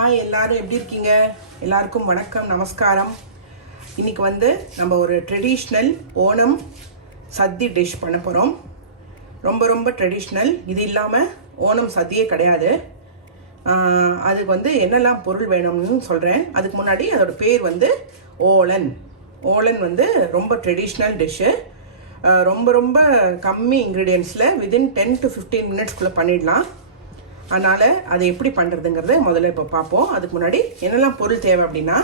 Hi எல்லாரும் எப்படி இருக்கீங்க? எல்லாருக்கும் வணக்கம், நமஸ்காரம். இன்னைக்கு வந்து நம்ம ஒரு ட்ரெடிஷ்னல் ஓணம் சத்தி டிஷ் பண்ண போகிறோம். ரொம்ப ரொம்ப ட்ரெடிஷ்னல். இது இல்லாமல் ஓணம் சத்தியே கிடையாது. அதுக்கு வந்து என்னெல்லாம் பொருள் வேணும்னு சொல்கிறேன். அதுக்கு முன்னாடி அதோட பேர் வந்து ஓலன். ஓலன் வந்து ரொம்ப ட்ரெடிஷ்னல் டிஷ்ஷு. ரொம்ப ரொம்ப கம்மி இன்க்ரீடியன்ஸில் வித்தின் 10 to 15 மினிட்ஸ்குள்ளே பண்ணிடலாம். அதனால் அதை எப்படி பண்ணுறதுங்கிறத முதல்ல இப்போ பார்ப்போம். அதுக்கு முன்னாடி என்னெல்லாம் பொருள் தேவை அப்படின்னா,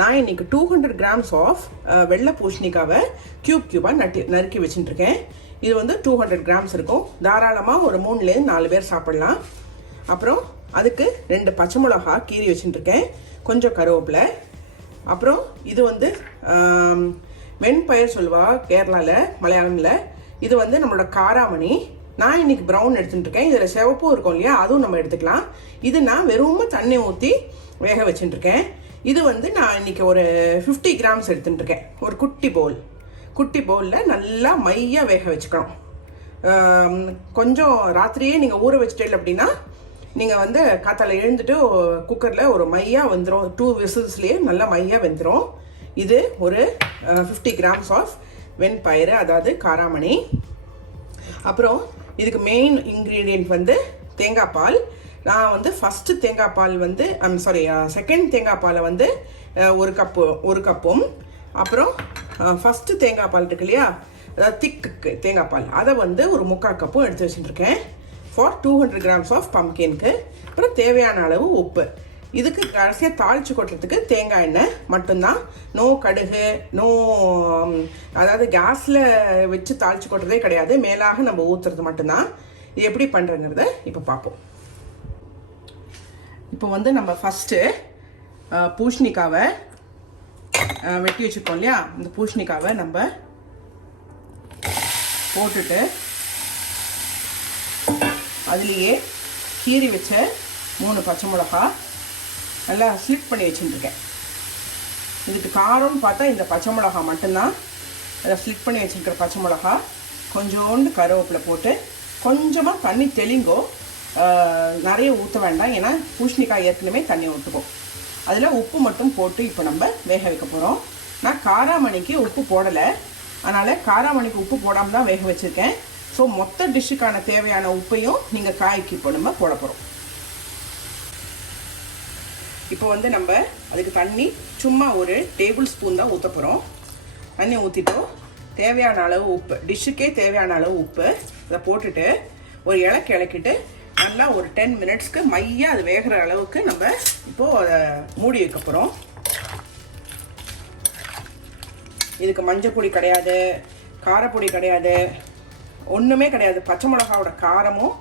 நான் இன்றைக்கி 200 grams ஆஃப் வெள்ளை பூசணிக்காவை க்யூபாக நறுக்கி வச்சுட்டுருக்கேன். இது வந்து 200 grams இருக்கும். தாராளமாக ஒரு 3-4 பேர் சாப்பிட்லாம். அப்புறம் அதுக்கு 2 பச்சை மிளகா கீறி வச்சுட்டுருக்கேன், கொஞ்சம் கருவேப்பிலை. அப்புறம் இது வந்து வெண்பயிர் சொல்லுவா கேரளாவில், மலையாளமில். இது வந்து நம்மளோட காராமணி. நான் இன்றைக்கி ப்ரௌன் எடுத்துட்டுருக்கேன். இதில் சிவப்பும் இருக்கும் இல்லையா, அதுவும் நம்ம எடுத்துக்கலாம். இது நான் வெறும் தண்ணி ஊற்றி வேக வச்சுட்டுருக்கேன். இது வந்து நான் இன்றைக்கி ஒரு 50 grams எடுத்துட்டுருக்கேன். ஒரு குட்டி பவுலில் நல்லா மையாக வேக வச்சுக்கணும். கொஞ்சம் ராத்திரியே நீங்கள் ஊற வச்சுட்டே அப்படின்னா நீங்கள் வந்து காத்தால எழுந்துட்டு குக்கரில் ஒரு மையாக வெந்துடும். 2 whistles நல்லா மையாக வெந்துடும். இது ஒரு 50 grams ஆஃப் வெண்பயிறு, அதாவது காராமணி. அப்புறம் இதுக்கு மெயின் இன்க்ரீடியன்ட் வந்து தேங்காய் பால். நான் வந்து ஃபஸ்ட்டு தேங்காய் பால் வந்து செகண்ட் தேங்காய் பாலை வந்து ஒரு கப்பும், அப்புறம் ஃபஸ்ட்டு தேங்காய் பால் இருக்கு இல்லையா, அதாவது திக்கு தேங்காய் பால், அதை வந்து ஒரு 3/4 கப்பும் எடுத்து வச்சுட்டுருக்கேன் ஃபார் 200 grams ஆஃப் பம்ப்கின்க்கு. அப்புறம் தேவையான அளவு உப்பு. இதுக்கு கடைசியாக தாளித்து கொட்டுறதுக்கு தேங்காய் எண்ணெய் மட்டும்தான். நோ கடுகு, நோ, அதாவது கேஸில் வச்சு தாளித்து கொட்டுறதே கிடையாது. மேலாக நம்ம ஊற்றுறது மட்டும்தான். இது எப்படி பண்ணுறங்கிறத இப்போ பார்ப்போம். இப்போ வந்து நம்ம ஃபஸ்ட்டு பூசணிக்காவை வெட்டி வச்சுருக்கோம் இல்லையா, இந்த பூசணிக்காவை நம்ம போட்டுட்டு அதுலேயே கீறி வச்ச 3 பச்சை மிளகா நல்லா ஸ்லிப் பண்ணி வச்சுட்டுருக்கேன். இதுக்கு காரம்னு பார்த்தா இந்த பச்சை மிளகா மட்டும்தான். அதை ஸ்லிப் பண்ணி வச்சுருக்கிற பச்சை மிளகா, கொஞ்சோண்டு கருவேப்பிலை போட்டு கொஞ்சமாக தண்ணி தெளிங்கோ. நிறைய ஊற்ற வேண்டாம், ஏன்னா பூசணிக்காய் ஏற்கனவே தண்ணி ஊற்றுக்கும். அதில் உப்பு மட்டும் போட்டு இப்போ நம்ம வேக வைக்க போகிறோம். நான் காராமணிக்கு உப்பு போடலை, அதனால் காராமணிக்கு உப்பு போடாமல் தான் வேக வச்சுருக்கேன். ஸோ மொத்த டிஷ்ஷுக்கான தேவையான உப்பையும் நீங்கள் காய்க்கு இப்போ நம்ம போட போகிறோம். இப்போ வந்து நம்ம அதுக்கு தண்ணி சும்மா ஒரு டேபிள் ஸ்பூன் தான் ஊற்ற போகிறோம். தண்ணி ஊற்றிட்டோம். தேவையான அளவு உப்பு, டிஷ்ஷுக்கே தேவையான அளவு உப்பு அதை போட்டுட்டு ஒரு இலக்கிட்டு நல்லா ஒரு 10 மினிட்ஸ்க்கு மையாக அது வேகிற அளவுக்கு நம்ம இப்போது அதை மூடி வைக்க போகிறோம். இதுக்கு மஞ்சள் பொடி கிடையாது, காரப்பொடி கிடையாது, ஒன்றுமே கிடையாது. பச்சை மிளகாவோட காரமும்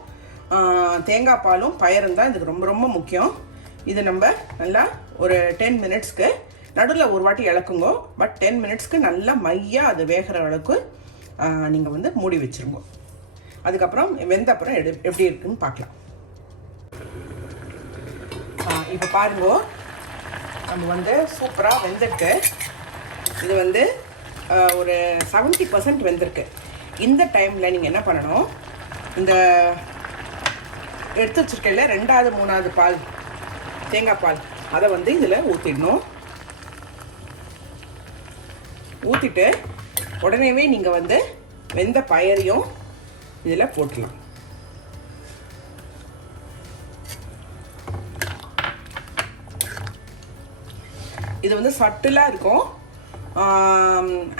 தேங்காய் பாலும் பயரும் தான் இதுக்கு ரொம்ப ரொம்ப முக்கியம். இது நம்ம நல்லா ஒரு 10 மினிட்ஸ்க்கு நடுவில் ஒரு வாட்டி இளக்குங்க. பட் 10 மினிட்ஸ்க்கு நல்லா மையாக அது வேகிற அளவுக்கு நீங்கள் வந்து மூடி வச்சுருங்க. அதுக்கப்புறம் வெந்த அப்புறம் எப்படி இருக்குன்னு பார்க்கலாம். இப்போ பாருங்க, நம்ம வந்து சூப்பராக வெந்திருக்கு. இது வந்து ஒரு 70% வெந்திருக்கு. இந்த டைமில் நீங்கள் என்ன பண்ணணும், இந்த எடுத்து வச்சுருக்கையில் 2வது 3வது பால் தேங்காய் பால் அதை வந்து இதில் ஊற்றிடணும். ஊற்றிட்டு உடனேவே நீங்கள் வந்து வெந்த பயரையும் இதில் போட்டுடலாம். இது வந்து சட்டிலாக இருக்கும்.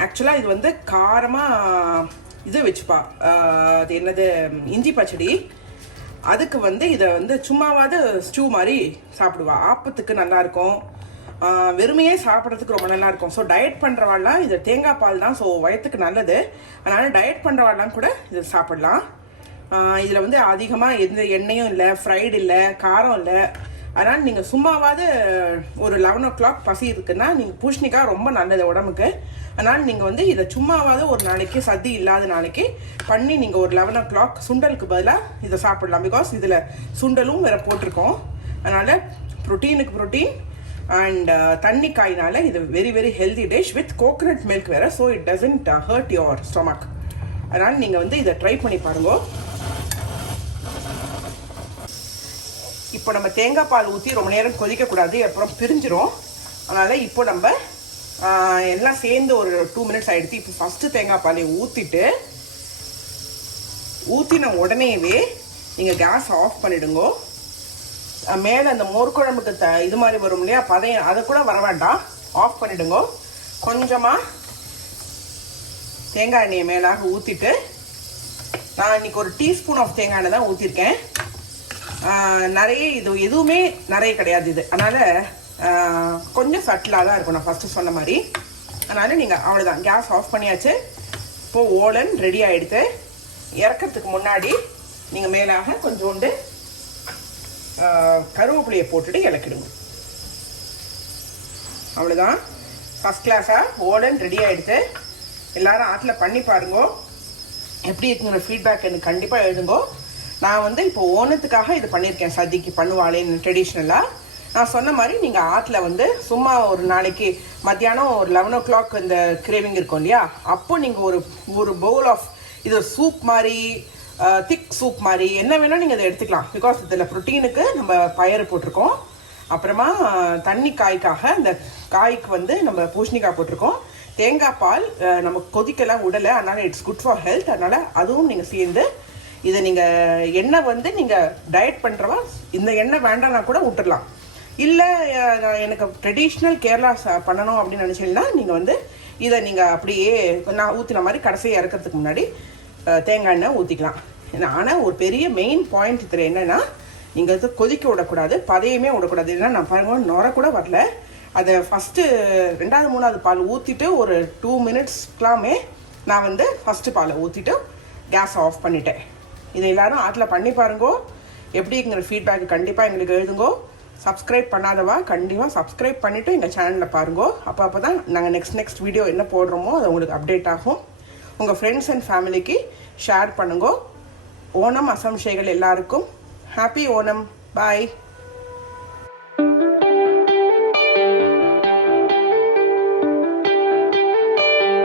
ஆக்சுவலாக இது வந்து காரமாக இது வச்சுப்பா, அது என்னது, இஞ்சி பச்சடி. அதுக்கு வந்து இதை வந்து சும்மாவாவது ஸ்டூ மாதிரி சாப்பிடுவா. ஆப்பத்துக்கு நல்லாயிருக்கும், வெறுமையே சாப்பிட்றதுக்கு ரொம்ப நல்லாயிருக்கும். ஸோ டயட் பண்ணுறவாள்லாம் இது தேங்காய் பால் தான், ஸோ வயத்துக்கு நல்லது. அதனால் டயட் பண்ணுறவாள்லாம் கூட இது சாப்பிட்லாம். இதில் வந்து அதிகமாக எந்த எண்ணெயும் இல்லை, ஃப்ரைடு இல்லை, காரம் இல்லை. அதனால் நீங்கள் சும்மாவாவது ஒரு 11 o'clock பசி இருக்குன்னா நீங்கள் பூசணிக்காய் ரொம்ப நல்லது உடம்புக்கு. அதனால் நீங்கள் வந்து இதை சும்மாவாவது ஒரு நாளைக்கு, சதி இல்லாத நாளைக்கு பண்ணி நீங்கள் ஒரு 11 o'clock சுண்டலுக்கு பதிலாக இதை சாப்பிடலாம். பிகாஸ் இதில் சுண்டலும் வேறு போட்டிருக்கோம். அதனால் ப்ரோட்டீனுக்கு ப்ரோட்டீன் அண்ட் தண்ணி காயினால் இது very very healthy dish with coconut milk வேறு. So it doesn't hurt your stomach. அதனால் நீங்கள் வந்து இதை ட்ரை பண்ணி பாருங்க. இப்போ நம்ம தேங்காய் பால் ஊற்றி ரொம்ப நேரம் கொதிக்கக்கூடாது, அப்புறம் பிரிஞ்சிரும். அதனால் இப்போ நம்ம எல்லாம் சேர்ந்து ஒரு 2 மினிட்ஸ் ஆகிடுச்சு. இப்போ ஃபஸ்ட்டு தேங்காய் பாலை ஊற்றின உடனேவே நீங்கள் கேஸ் ஆஃப் பண்ணிவிடுங்க. மேலே அந்த மோர் குழம்புக்கு இது மாதிரி வரும் இல்லையா பதையம், அதை கூட வர வேண்டாம், ஆஃப் பண்ணிவிடுங்க. கொஞ்சமாக தேங்காய் எண்ணெயை மேலாக ஊற்றிட்டு, நான் இன்றைக்கி ஒரு டீஸ்பூன் ஆஃப் தேங்காய் எண்ணெய் தான் ஊற்றிருக்கேன். நிறைய இது எதுவுமே நிறைய கிடையாது இது, அதனால் கொஞ்சம் சட்டிலாக தான் இருக்கும் நான் ஃபஸ்ட்டு சொன்ன மாதிரி. அதனால் நீங்கள் அவ்வளோதான், கேஸ் ஆஃப் பண்ணியாச்சு. இப்போது ஓலன் ரெடி ஆகிடுது. இறக்கிறதுக்கு முன்னாடி நீங்கள் மேலாக கொஞ்சோண்டு கருவேப்பிலையை போட்டுட்டு இறக்கிடுங்க. அவ்வளோதான், ஃபஸ்ட் கிளாஸாக ஓலன் ரெடி ஆகிடுது. எல்லோரும் ஆட்டில் பண்ணி பாருங்க, எப்படி இருக்குங்கிற ஃபீட்பேக் எனக்கு கண்டிப்பாக எழுதுங்கோ. நான் வந்து இப்போ ஓணத்துக்காக இது பண்ணியிருக்கேன், சதிக்கு பண்ணுவாளேன்னு ட்ரெடிஷ்னலாக. நான் சொன்ன மாதிரி நீங்கள் ஆட்டில் வந்து சும்மா ஒரு நாளைக்கு மத்தியானம் ஒரு 11 o'clock இந்த கிரேவிங் இருக்கும் இல்லையா, அப்போ நீங்கள் ஒரு பவுல் ஆஃப் இது சூப் மாதிரி, திக் சூப் மாதிரி என்ன வேணால் நீங்கள் அதை எடுத்துக்கலாம். பிகாஸ் இதில் ப்ரோட்டீனுக்கு நம்ம பயறு போட்டிருக்கோம். அப்புறமா தண்ணி காய்க்காக இந்த காய்க்கு வந்து நம்ம பூசணிக்காய் போட்டிருக்கோம். தேங்காய் பால் நம்ம கொதிக்கலாம் விடலை, அதனால் இட்ஸ் குட் ஃபார் ஹெல்த். அதனால் அதுவும் நீங்கள் சேர்ந்து இதை நீங்கள் எண்ணெய் வந்து நீங்கள் டயட் பண்ணுறவா இந்த எண்ணெய் வேண்டாம்னா கூட விட்டுடலாம். இல்லை எனக்கு ட்ரெடிஷ்னல் கேரளா பண்ணணும் அப்படின்னு நினச்சிங்கன்னா நீங்கள் வந்து இதை நீங்கள் அப்படியே நான் ஊற்றின மாதிரி கடைசியை இறக்கிறதுக்கு முன்னாடி தேங்காய் எண்ணெய் ஊற்றிக்கலாம். ஆனால் ஒரு பெரிய மெயின் பாயிண்ட் இதில் என்னென்னா, நீங்கள் இது கொதிக்க விடக்கூடாது, பதையுமே விடக்கூடாது. ஏன்னா நான் பாருங்க நுர கூட வரல. அதை ஃபஸ்ட்டு 2வது 3வது பால் ஊற்றிட்டு ஒரு 2 மினிட்ஸ்க்கெலாமே நான் வந்து ஃபஸ்ட்டு பாலை ஊற்றிட்டு கேஸ் ஆஃப் பண்ணிட்டேன். இதை எல்லோரும் ஆட்டில் பண்ணி பாருங்கோ, எப்படிங்கிற ஃபீட்பேக்கு கண்டிப்பாக எங்களுக்கு எழுதுங்கோ. சப்ஸ்கிரைப் பண்ணாதவா கண்டிப்பாக சப்ஸ்கிரைப் பண்ணிவிட்டு எங்கள் சேனலில் பாருங்கோ. அப்போ தான் நாங்கள் நெக்ஸ்ட் வீடியோ என்ன போடுறோமோ அது உங்களுக்கு அப்டேட் ஆகும். உங்கள் ஃப்ரெண்ட்ஸ் அண்ட் ஃபேமிலிக்கு ஷேர் பண்ணுங்கோ. ஓணம் அசம்ஷைகள் எல்லாருக்கும் ஹாப்பி ஓணம். பாய்.